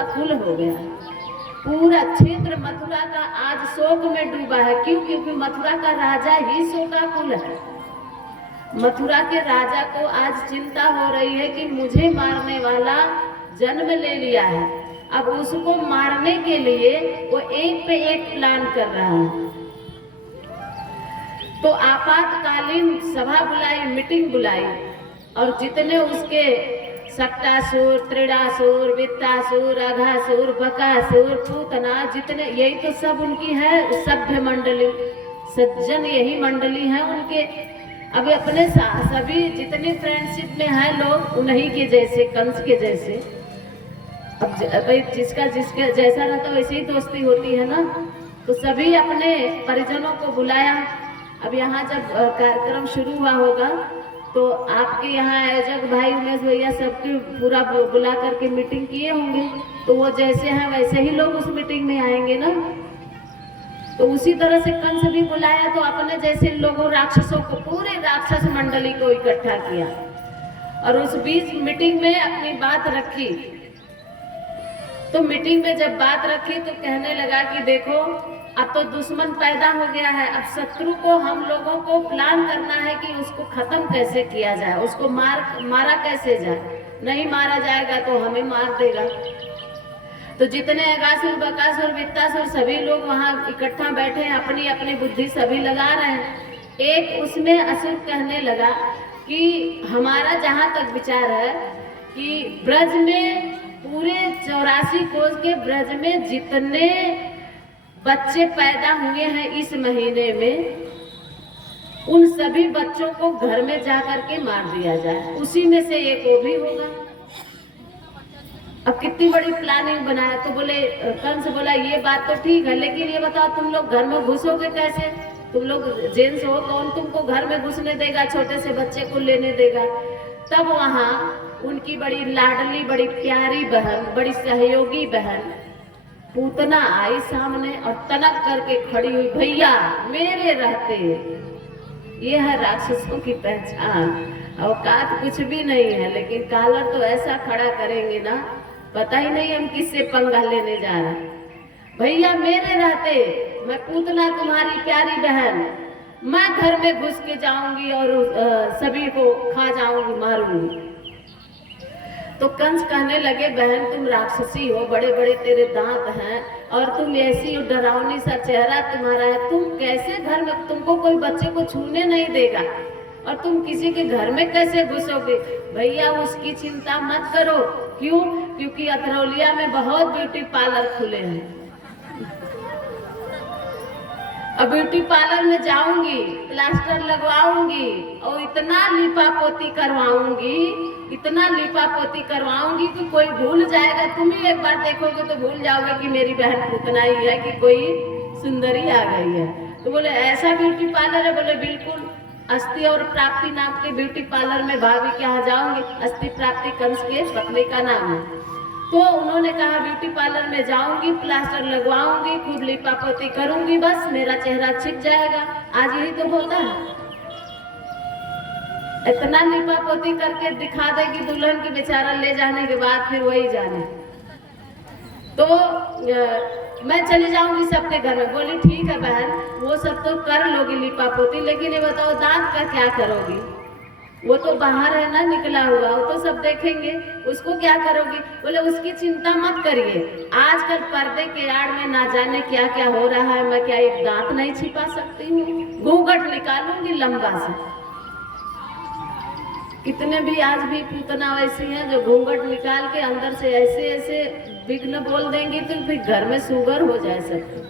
शोकाकुल हो गया। पूरा क्षेत्र मथुरा का आज शोक में डूबा है। क्यों? क्योंकि मथुरा का राजा ही शोकाकुल है। मथुरा के राजा को आज चिंता हो रही है कि मुझे मारने वाला जन्म ले लिया है। अब उसको मारने के लिए वो एक पे एक प्लान कर रहा है। तो आपातकालीन सभा बुलाई, मीटिंग बुलाई, और जितने उसके सक्टासुर, त्रिडासुर, वित्तासुर, अघासुर, बकासुर, पूतना, जितने, यही तो सब उनकी है सभ्य मंडली, सज्जन यही मंडली है उनके। अभी अपने सभी जितने फ्रेंडशिप में है लोग उन्हीं के जैसे, कंस के जैसे। अब भाई जिसका जैसा रहता वैसे ही दोस्ती होती है ना। तो सभी अपने परिजनों को बुलाया। अब यहाँ जब कार्यक्रम शुरू हुआ होगा तो आपके यहाँ आयोजक भाई उमेश भैया सबके पूरा बुला करके मीटिंग किए होंगे। तो वो जैसे हैं वैसे ही लोग उस मीटिंग में आएंगे ना। तो उसी तरह से कंस भी बुलाया, तो अपने जैसे लोगों, राक्षसों को, पूरे राक्षस मंडली को इकट्ठा किया और उस बीच मीटिंग में अपनी बात रखी। तो मीटिंग में जब बात रखी तो कहने लगा कि देखो अब तो दुश्मन पैदा हो गया है। अब शत्रु को हम लोगों को प्लान करना है कि उसको खत्म कैसे किया जाए, उसको मारा कैसे जाए। नहीं मारा जाएगा तो हमें मार देगा। तो जितने अगासुर, बकासुर, वित्तासुर सभी लोग वहां इकट्ठा बैठे हैं, अपनी अपनी बुद्धि सभी लगा रहे हैं। एक उसमें असुर कहने लगा कि हमारा जहां तक विचार है कि ब्रज में, पूरे 84 कोस के ब्रज में जितने बच्चे पैदा हुए हैं इस महीने में, उन सभी बच्चों को घर में जाकर के मार दिया जाए, उसी में से एक वो भी होगा। अब कितनी बड़ी प्लानिंग बनाया। तो बोले, कंस बोला ये बात तो ठीक है, लेकिन ये बताओ तुम लोग घर में घुसोगे कैसे? तुम लोग जेंट्स हो, कौन तुमको घर में घुसने देगा, छोटे से बच्चे को लेने देगा? तब वहां उनकी बड़ी लाडली, बड़ी प्यारी बहन, बड़ी सहयोगी बहन पूतना आई सामने और तनक करके खड़ी हुई, भैया मेरे रहते। ये है राक्षसों की पहचान। औकात कुछ भी नहीं है, लेकिन कालर तो ऐसा खड़ा करेंगे ना, पता ही नहीं हम किससे पंगा लेने जा रहे हैं। भैया मेरे रहते, मैं पूतना तुम्हारी प्यारी बहन, मैं घर में घुस के जाऊंगी और सभी को खा जाऊंगी, मारूंगी। तो कंस कहने लगे, बहन तुम राक्षसी हो, बड़े बड़े तेरे दांत हैं और तुम ऐसी डरावनी सा चेहरा तुम्हारा है, तुम कैसे घर में, तुमको कोई बच्चे को छूने नहीं देगा और तुम किसी के घर में कैसे घुसोगे? भैया उसकी चिंता मत करो। क्यों? क्योंकि अतरौलिया में बहुत ब्यूटी पार्लर खुले हैं। अब ब्यूटी पार्लर में जाऊंगी, प्लास्टर लगवाऊंगी और इतना लिपापोती करवाऊंगी, इतना लिपापोती करवाऊंगी कि कोई भूल जाएगा। तुम ही एक बार देखोगे तो भूल जाओगे कि मेरी बहन पूतना ही है, कि कोई सुंदरी आ गई है। तो बोले ऐसा ब्यूटी पार्लर है? बोले बिल्कुल। अस्थि और प्राप्ति नाम के ब्यूटी पार्लर में भाभी के यहाँ जाऊंगी। अस्थि प्राप्ति कंस के पत्नी का नाम है। तो उन्होंने कहा ब्यूटी पार्लर में जाऊंगी, प्लास्टर लगवाऊंगी, खूब लिपापोती करूंगी, बस मेरा चेहरा छिप जाएगा। आज यही तो होता है, इतना लिपापोती करके दिखा देगी दुल्हन की, बेचारा ले जाने के बाद फिर वही जाने। तो मैं चली जाऊंगी सबके घर में। बोली ठीक है बहन, वो सब तो कर लोगी लिपापोती, लेकिन ये बताओ दांत का क्या करोगी? वो तो बाहर है ना निकला हुआ, वो तो सब देखेंगे, उसको क्या करोगी? बोले उसकी चिंता मत करिए, आजकल पर्दे के आड़ में ना जाने क्या क्या हो रहा है, मैं क्या एक दांत नहीं छिपा सकती हूँ? घूंघट निकालूंगी लंबा सा। कितने भी आज भी पूतना वैसी हैं जो घूंघट निकाल के अंदर से ऐसे ऐसे विघ्न बोल देंगी तो फिर घर में शुगर हो जाए सकती।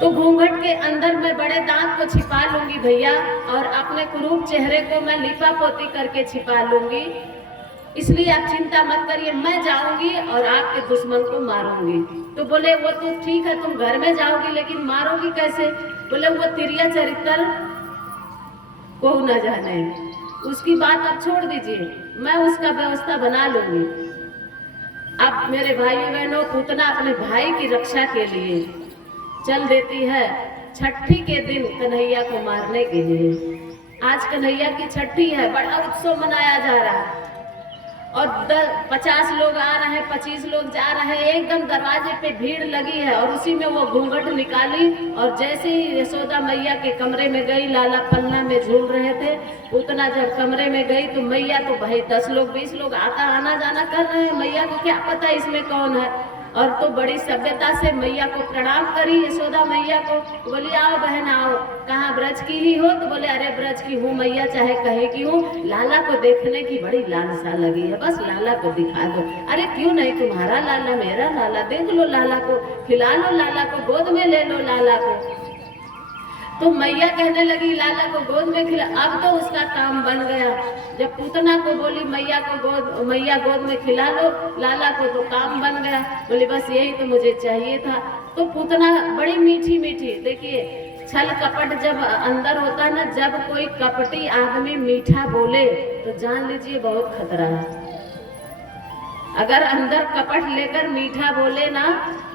तो घूंघट के अंदर मैं बड़े दांत को छिपा लूंगी भैया, और अपने कुरूप चेहरे को मैं लिपापोती करके छिपा लूंगी। इसलिए आप चिंता मत करिए, मैं जाऊंगी और आपके दुश्मन को मारूंगी। तो बोले वो तो ठीक है, तुम घर में जाओगी, लेकिन मारोगी कैसे? बोले वो तिरिया चरित्र को न जाने, उसकी बात अब छोड़ दीजिए, मैं उसका व्यवस्था बना लूंगी। अब मेरे भाई बहनों, पूतना अपने भाई की रक्षा के लिए चल देती है छठी के दिन कन्हैया को मारने के लिए। आज कन्हैया की छठी है, बड़ा उत्सव मनाया जा रहा है और 50 लोग आ रहे हैं, 25 लोग जा रहे हैं, एकदम दरवाजे पे भीड़ लगी है। और उसी में वो घूंघट निकाली और जैसे ही यशोदा मैया के कमरे में गई, लाला पन्ना में झूल रहे थे, उतना जब कमरे में गई तो मैया तो भाई 10 लोग 20 लोग आता आना जाना कर रहे हैं, मैया को क्या पता इसमें कौन है। और तो बड़ी सभ्यता से मैया को प्रणाम करी, यशोदा मैया को, बोली आओ बहन आओ, कहाँ ब्रज की ही हो? तो बोले अरे ब्रज की हूँ मैया, चाहे कहे की हूँ, लाला को देखने की बड़ी लालसा लगी है, बस लाला को दिखा दो। अरे क्यों नहीं, तुम्हारा लाला मेरा लाला, देख लो लाला को, खिला लो लाला को, गोद में ले लो लाला को। तो मैया कहने लगी लाला को गोद में खिला। अब तो उसका काम बन गया, जब पूतना को बोली मैया गोद में खिला लो लाला को, तो काम बन गया। बोली बस यही तो मुझे चाहिए था। तो पूतना बड़ी मीठी मीठी, देखिए छल कपट जब अंदर होता है ना, जब कोई कपटी आदमी मीठा बोले तो जान लीजिए बहुत खतरा है। अगर अंदर कपट लेकर मीठा बोले ना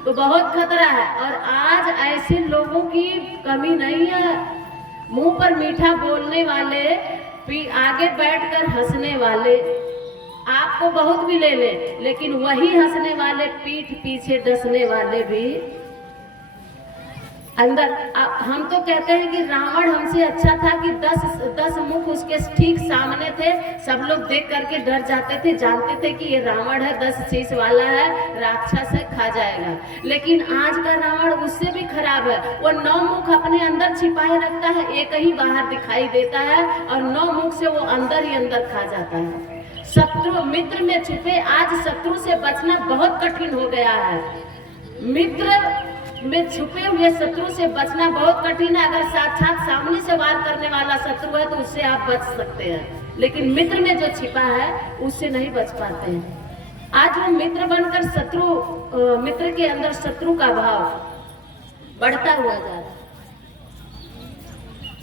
तो बहुत खतरा है। और आज ऐसे लोगों की कमी नहीं है, मुंह पर मीठा बोलने वाले, आगे बैठकर हंसने वाले, आपको बहुत भी ले ले, लेकिन वही हंसने वाले पीठ पीछे डसने वाले भी अंदर। हम तो कहते हैं कि रावण हमसे अच्छा था कि 10 मुख उसके ठीक सामने थे, सब लोग देख करके डर जाते थे, जानते थे कि ये रावण है, 10 शीश वाला है, राक्षस है, खा जाएगा। लेकिन आज का रावण उससे भी खराब है, वो 9 मुख अपने अंदर छिपाए रखता है, एक ही बाहर दिखाई देता है, और 9 मुख से वो अंदर ही अंदर खा जाता है। शत्रु मित्र में छुपे, आज शत्रु से बचना बहुत कठिन हो गया है। मित्र में छुपे हुए शत्रु से बचना बहुत कठिन है। अगर साक्षात सामने से वार करने वाला शत्रु है तो उससे आप बच सकते हैं, लेकिन मित्र में जो छिपा है उससे नहीं बच पाते हैं। आज वो मित्र बनकर मित्र के अंदर शत्रु का भाव बढ़ता हुआ जा रहा है।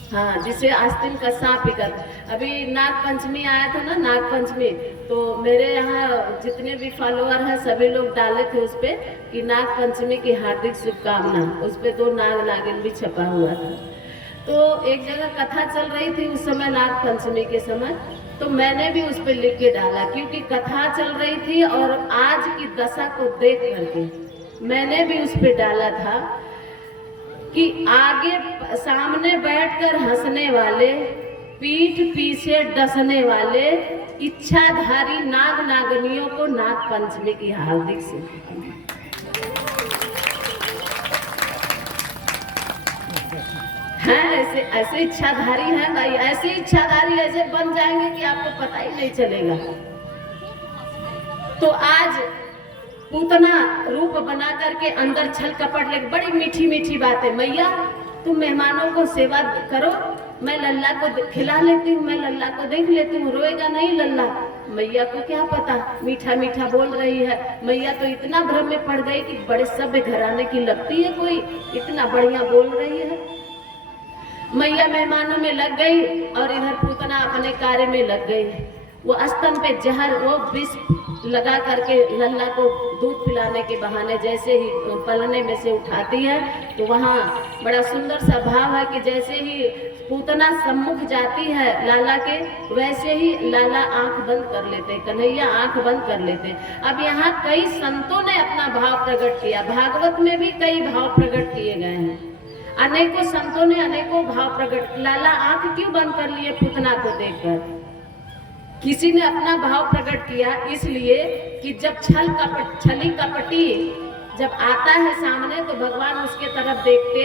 हाँ, जिसे आस्तीन का सांप पिकर। अभी नाग पंचमी आया था ना, नाग पंचमी, तो मेरे यहाँ जितने भी फॉलोअर हैं सभी लोग डाले थे उस पे कि नाग पंचमी की हार्दिक शुभकामना। उस पे 2 नाग नागिन भी छपा हुआ था। तो एक जगह कथा चल रही थी उस समय, नाग पंचमी के समय, तो मैंने भी उस पे लिख के डाला, क्योंकि कथा चल रही थी और आज की दशा को देख करके मैंने भी उस पे डाला था कि आगे सामने बैठकर हंसने वाले, पीठ पीछे डसने वाले, इच्छाधारी नाग नागनियों को नाग पंचमी की हार्दिक शुभकामनाएं। हैं ऐसे इच्छाधारी हैं भाई, ऐसे इच्छाधारी ऐसे बन जाएंगे कि आपको पता ही नहीं चलेगा। तो आज पूतना रूप बना करके अंदर छल कपट लेके बड़ी मीठी मीठी बातें, मैया तुम मेहमानों को सेवा करो, मैं लल्ला को खिला लेती हूँ, मैं लल्ला को देख लेती हूँ, रोएगा नहीं लल्ला। मैया को क्या पता मीठा मीठा बोल रही है। मैया तो इतना भ्रम में पड़ गई कि बड़े सभ्य घराने की लगती है कोई, इतना बढ़िया बोल रही है। मैया मेहमानों में लग गई और इधर पूतना अपने कार्य में लग गई। वो स्तन पे जहर, वो विष लगा करके लल्ला को दूध पिलाने के बहाने जैसे ही पलने में से उठाती है, तो वहाँ बड़ा सुंदर सा भाव है कि जैसे ही पूतना सम्मुख जाती है लाला के, वैसे ही लाला आंख बंद कर लेते, कन्हैया आंख बंद कर लेते। अब यहाँ कई संतों ने अपना भाव प्रकट किया, भागवत में भी कई भाव प्रकट किए गए हैं, अनेकों संतों ने अनेकों भाव प्रकट। लाला आंख क्यों बंद कर लिए पूतना को देखकर? किसी ने अपना भाव प्रकट किया इसलिए कि जब छली कपटी जब आता है सामने तो भगवान उसके तरफ देखते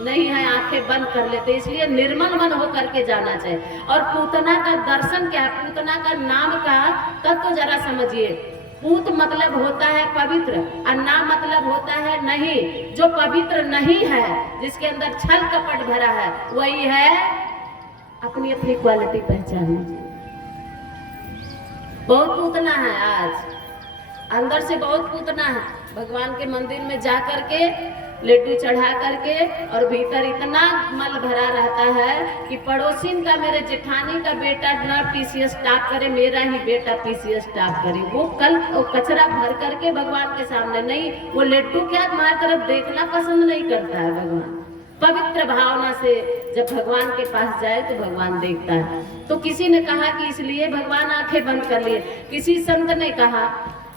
नहीं है, आंखें बंद कर लेते, इसलिए निर्मल मन हो करके जाना चाहिए। और पूतना का दर्शन क्या है, पूतना का नाम का तत्व जरा समझिए। पूत मतलब होता है पवित्र और नाम मतलब होता है नहीं। जो पवित्र नहीं है, जिसके अंदर छल कपट भरा है, वही है अपनी अपनी क्वालिटी पहचाननी। बहुत पूतना है आज, अंदर से बहुत पूतना है। भगवान के मंदिर में जा करके लड्डू चढ़ा करके और भीतर इतना मल भरा रहता है कि पड़ोसिन का, मेरे जेठानी का बेटा ना पीसीएस टॉप करे, मेरा ही बेटा पीसीएस टॉप करे। वो कल वो कचरा भर करके भगवान के सामने नहीं, वो लड्डू क्या तुम्हारी तरफ देखना पसंद नहीं करता है भगवान। पवित्र भावना से जब भगवान के पास जाए तो भगवान देखता है। तो किसी ने कहा कि इसलिए भगवान आंखें बंद कर लिए, किसी संत ने कहा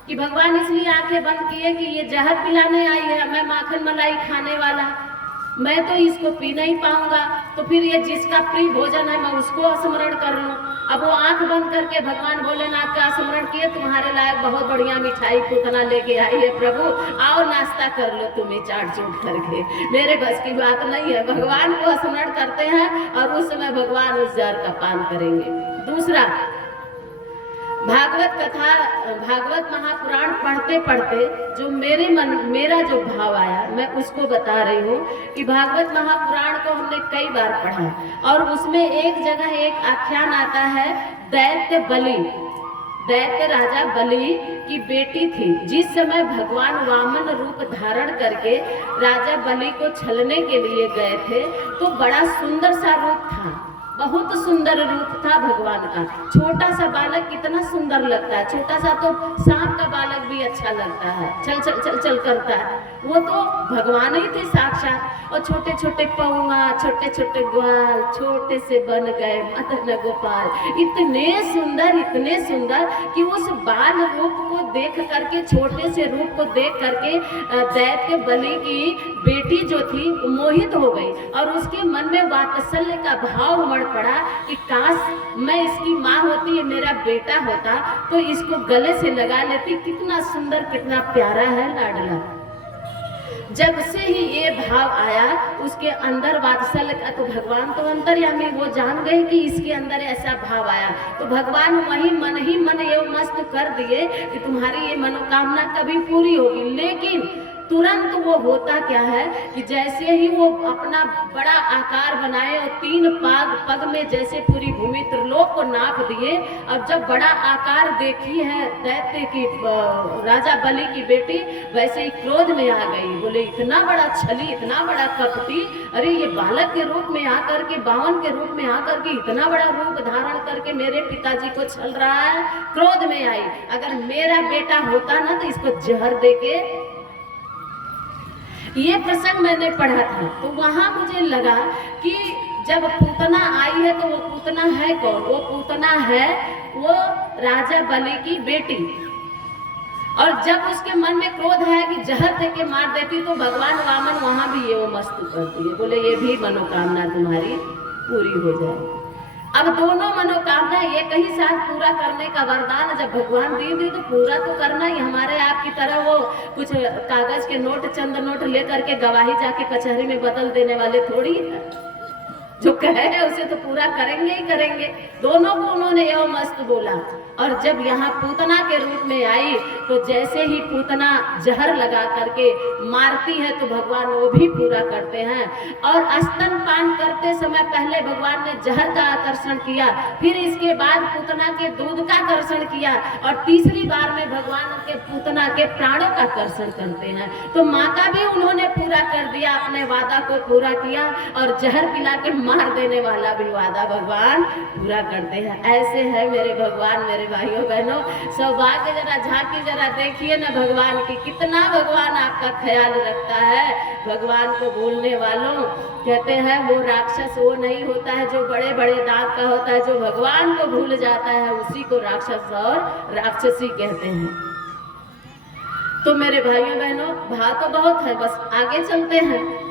कि भगवान इसलिए आंखें बंद किए कि ये जहर पिलाने आई है, मैं माखन मलाई खाने वाला, मैं तो इसको पी नहीं पाऊंगा, तो फिर ये जिसका प्रिय भोजन है मैं उसको स्मरण कर लूं। अब वो आंख बंद करके भगवान भोलेनाथ का स्मरण किए, तुम्हारे लायक बहुत बढ़िया मिठाई पूतना लेके आई है प्रभु, आओ नाश्ता कर लो तुम्हें चाट चूट करके। मेरे बस की बात नहीं है, भगवान को स्मरण करते हैं और उस समय भगवान उस जहर का पान करेंगे। दूसरा, भागवत कथा, भागवत महापुराण पढ़ते पढ़ते जो मेरा जो भाव आया मैं उसको बता रही हूँ कि भागवत महापुराण को हमने कई बार पढ़ा और उसमें एक जगह एक आख्यान आता है दैत्य बलि, दैत्य राजा बलि की बेटी थी। जिस समय भगवान वामन रूप धारण करके राजा बलि को छलने के लिए गए थे तो बड़ा सुंदर सा रूप था, बहुत सुंदर रूप था भगवान का। छोटा सा बालक कितना सुंदर लगता है, छोटा सा तो सांप का बालक भी अच्छा लगता है, चल चल चल चल करता है, वो तो भगवान ही थे साक्षात। और छोटे छोटे पौआ, छोटे छोटे ग्वाल, छोटे से बन गए मदन गोपाल, इतने सुंदर कि उस बाल रूप को देख करके, छोटे से रूप को देख करके दैत्य बलि की बेटी जो थी मोहित हो गई और उसके मन में वात्सल्य का भाव उमड़ पड़ा कि काश मैं इसकी माँ होती, ये मेरा बेटा होता तो इसको गले से लगा लेती, कितना सुंदर कितना प्यारा है लाडला। जब से ही ये भाव आया उसके अंदर वात्सल्य का, तो भगवान तो अंतर्यामी, वो जान गए कि इसके अंदर ऐसा भाव आया, तो भगवान वही मन ये मस्त कर दिए कि तुम्हारी ये मनोकामना कभी पूरी होगी। लेकिन तुरंत वो होता क्या है कि जैसे ही वो अपना बड़ा आकार बनाए और 3 पग में जैसे पूरी भूमि त्रिलोक को नाप दिए, और जब बड़ा आकार देखी है दैत्य की राजा बलि की बेटी, वैसे ही क्रोध में आ गई, बोले इतना बड़ा छली, इतना बड़ा कपटी, अरे ये बालक के रूप में आकर के, बावन के रूप में आकर के इतना बड़ा रूप धारण करके मेरे पिताजी को छल रहा है। क्रोध में आई, अगर मेरा बेटा होता ना तो इसको जहर देके, ये प्रसंग मैंने पढ़ा था तो वहां मुझे लगा कि जब पूतना आई है तो वो पूतना है कौन? वो पूतना है वो राजा बलि की बेटी। और जब उसके मन में क्रोध है कि जहर देके मार देती तो भगवान वामन वहां भी ये वो मस्त कर दिए, बोले ये भी मनोकामना तुम्हारी पूरी हो जाए। अब दोनों मनोकामना एक ही साथ पूरा करने का वरदान जब भगवान दे तो पूरा तो करना ही। हमारे आपकी तरह वो कुछ कागज के नोट, चंद नोट लेकर के गवाही जाके कचहरी में बदल देने वाले थोड़ी है, जो कहे उसे तो पूरा करेंगे ही करेंगे। दोनों को उन्होंने यह मस्त बोला। और जब यहाँ पूतना के रूप में आई तो जैसे ही पूतना जहर लगा करके मारती है तो भगवान वो भी पूरा करते हैं। और स्तनपान करते समय पहले भगवान ने जहर का आकर्षण किया, फिर इसके बाद पूतना के दूध का आकर्षण किया, और तीसरी बार में भगवान के पूतना के प्राणों का आकर्षण करते हैं। तो माँ का भी उन्होंने पूरा कर दिया, अपने वादा को पूरा किया, और जहर पिला के मार देने वाला भी वादा भगवान पूरा करते हैं। ऐसे है मेरे भगवान। मेरे भाइयों बहनों, सौभाग्य जरा झांकी जरा देखिए ना भगवान की, कितना भगवान आपका ख्याल रखता है। भगवान को भूलने वालों, कहते हैं वो राक्षस वो नहीं होता है जो बड़े बड़े दांत का होता है, जो भगवान को भूल जाता है उसी को राक्षस और राक्षसी कहते हैं। तो मेरे भाइयों बहनों, भाव तो बहुत है, बस आगे चलते हैं।